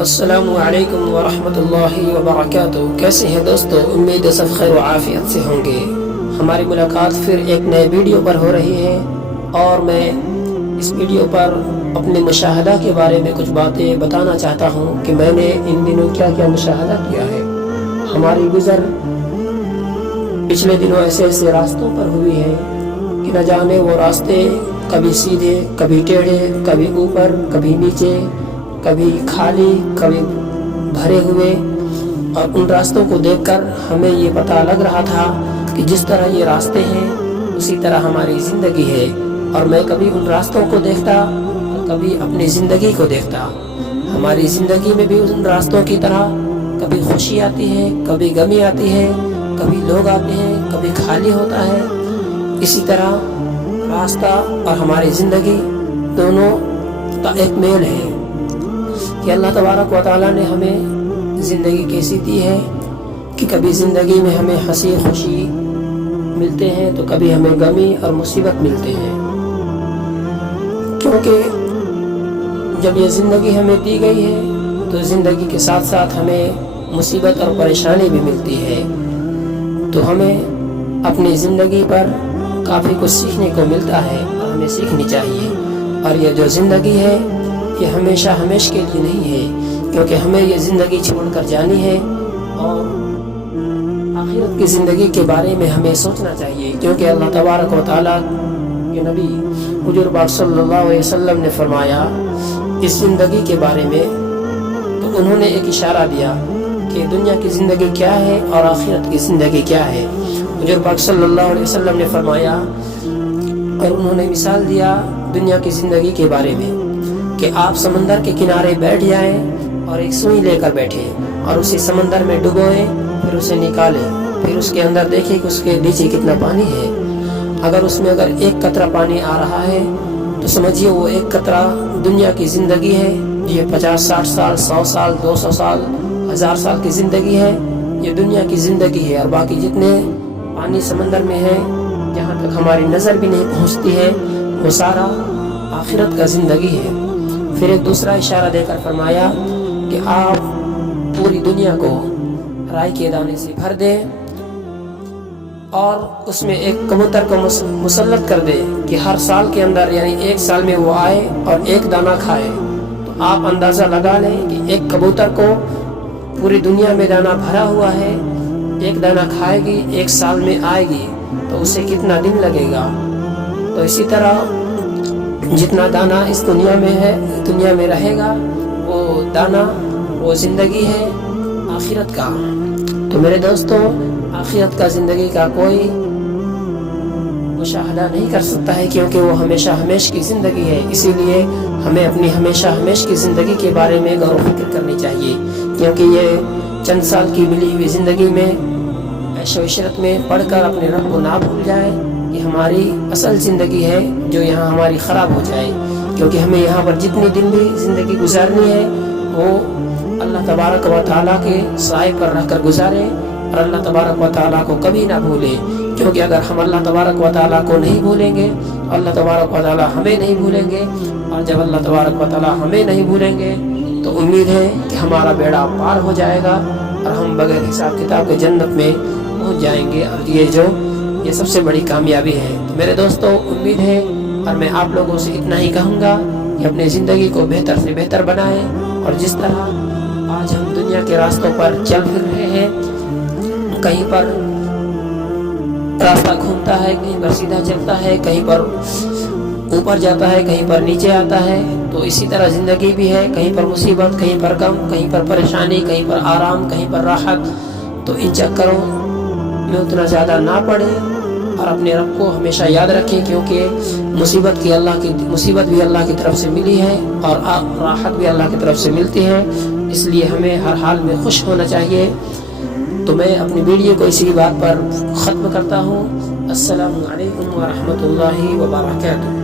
السلام علیکم ورحمۃ اللہ وبرکاتہ۔ کیسے ہیں دوستو؟ امید ہے سب خیر و عافیت سے ہوں گے۔ ہماری ملاقات پھر ایک نئے ویڈیو پر ہو رہی ہے اور میں اس ویڈیو پر اپنے مشاہدہ کے بارے میں کچھ باتیں بتانا چاہتا ہوں کہ میں نے ان دنوں کیا کیا مشاہدہ کیا ہے۔ ہماری گزر پچھلے دنوں ایسے ایسے راستوں پر ہوئی ہے کہ نہ جانے وہ راستے کبھی سیدھے، کبھی ٹیڑھے، کبھی اوپر، کبھی نیچے، کبھی خالی، کبھی بھرے ہوئے، اور ان راستوں کو دیکھ کر ہمیں یہ پتہ لگ رہا تھا کہ جس طرح یہ راستے ہیں اسی طرح ہماری زندگی ہے، اور میں کبھی ان راستوں کو دیکھتا اور کبھی اپنی زندگی کو دیکھتا۔ ہماری زندگی میں بھی ان راستوں کی طرح کبھی خوشی آتی ہے، کبھی غمی آتی ہے، کبھی لوگ آتے ہیں، کبھی خالی ہوتا ہے۔ اسی طرح راستہ اور ہماری زندگی دونوں کا ایک میل ہے کہ اللہ تبارک و تعالیٰ نے ہمیں زندگی کیسی دی ہے کہ کبھی زندگی میں ہمیں ہنسی خوشی ملتے ہیں تو کبھی ہمیں غمی اور مصیبت ملتے ہیں، کیونکہ جب یہ زندگی ہمیں دی گئی ہے تو زندگی کے ساتھ ساتھ ہمیں مصیبت اور پریشانی بھی ملتی ہے، تو ہمیں اپنی زندگی پر کافی کچھ سیکھنے کو ملتا ہے اور ہمیں سیکھنی چاہیے۔ اور یہ جو زندگی ہے یہ ہمیشہ ہمیشہ کے لیے نہیں ہے، کیونکہ ہمیں یہ زندگی چھوڑ کر جانی ہے، اور آخرت کی زندگی کے بارے میں ہمیں سوچنا چاہیے، کیونکہ اللہ تبارک و تعالیٰ کے نبی حضور پاک صلی اللہ علیہ وسلم نے فرمایا اس زندگی کے بارے میں، تو انہوں نے ایک اشارہ دیا کہ دنیا کی زندگی کیا ہے اور آخرت کی زندگی کیا ہے۔ حضور پاک صلی اللہ علیہ وسلم نے فرمایا اور انہوں نے مثال دیا دنیا کی زندگی کے بارے میں کہ آپ سمندر کے کنارے بیٹھ جائیں اور ایک سوئی لے کر بیٹھے اور اسے سمندر میں ڈبوئیں، پھر اسے نکالیں، پھر اس کے اندر دیکھیں کہ اس کے نیچے کتنا پانی ہے۔ اگر اس میں ایک قطرہ پانی آ رہا ہے تو سمجھیے وہ ایک قطرہ دنیا کی زندگی ہے۔ یہ 50 60 سال 100 سال 200 سال 1000 سال کی زندگی ہے، یہ دنیا کی زندگی ہے، اور باقی جتنے پانی سمندر میں ہے جہاں تک ہماری نظر بھی نہیں پہنچتی ہے وہ سارا آخرت کا زندگی ہے۔ پھر ایک دوسرا اشارہ دے کر فرمایا کہ آپ پوری دنیا کو رائی کے دانے سے بھر دیں اور اس میں ایک کبوتر کو مسلط کر دے کہ ہر سال کے اندر یعنی ایک سال میں وہ آئے اور ایک دانہ کھائے، تو آپ اندازہ لگا لیں کہ ایک کبوتر کو پوری دنیا میں دانہ بھرا ہوا ہے، ایک دانہ کھائے گی، ایک سال میں آئے گی تو اسے کتنا دن لگے گا۔ تو اسی طرح جتنا دانہ اس دنیا میں ہے، دنیا میں رہے گا، وہ دانہ وہ زندگی ہے آخرت کا۔ تو میرے دوستو، آخرت کا زندگی کا کوئی مشاہدہ نہیں کر سکتا ہے، کیونکہ وہ ہمیشہ ہمیشہ کی زندگی ہے۔ اسی لیے ہمیں اپنی ہمیشہ ہمیشہ کی زندگی کے بارے میں غور و فکر کرنی چاہیے، کیونکہ یہ چند سال کی ملی ہوئی زندگی میں عیش و عشرت میں پڑھ کر اپنے رب کو نہ بھول جائے کہ ہماری اصل زندگی ہے جو یہاں ہماری خراب ہو جائے، کیونکہ ہمیں یہاں پر جتنی دن بھی زندگی گزارنی ہے وہ اللہ تبارک و تعالیٰ کے سائے پر رہ کر گزارے، اور اللہ تبارک و تعالیٰ کو کبھی نہ بھولے، کیونکہ اگر ہم اللہ تبارک و تعالیٰ کو نہیں بھولیں گے تو اللہ تبارک و تعالیٰ ہمیں نہیں بھولیں گے، اور جب اللہ تبارک و تعالیٰ ہمیں نہیں بھولیں گے تو امید ہے کہ ہمارا بیڑا پار ہو جائے گا اور ہم بغیر حساب کتاب کے جنت میں پہنچ جائیں گے، اور یہ سب سے بڑی کامیابی ہے۔ تو میرے دوستو، امید ہے اور میں آپ لوگوں سے اتنا ہی کہوں گا کہ اپنی زندگی کو بہتر سے بہتر بنائیں، اور جس طرح آج ہم دنیا کے راستوں پر چل پھر رہے ہیں، کہیں پر راستہ گھومتا ہے، کہیں پر سیدھا چلتا ہے، کہیں پر اوپر جاتا ہے، کہیں پر نیچے آتا ہے، تو اسی طرح زندگی بھی ہے، کہیں پر مصیبت، کہیں پر غم، کہیں پر پریشانی، کہیں پر آرام، کہیں پر راحت۔ تو ان چکروں میں اتنا زیادہ نہ پڑے اور اپنے رب کو ہمیشہ یاد رکھیں، کیونکہ مصیبت بھی اللہ کی طرف سے ملی ہے اور راحت بھی اللہ کی طرف سے ملتی ہے، اس لیے ہمیں ہر حال میں خوش ہونا چاہیے۔ تو میں اپنی ویڈیو کو اسی بات پر ختم کرتا ہوں۔ السلام علیکم ورحمۃ اللہ وبرکاتہ۔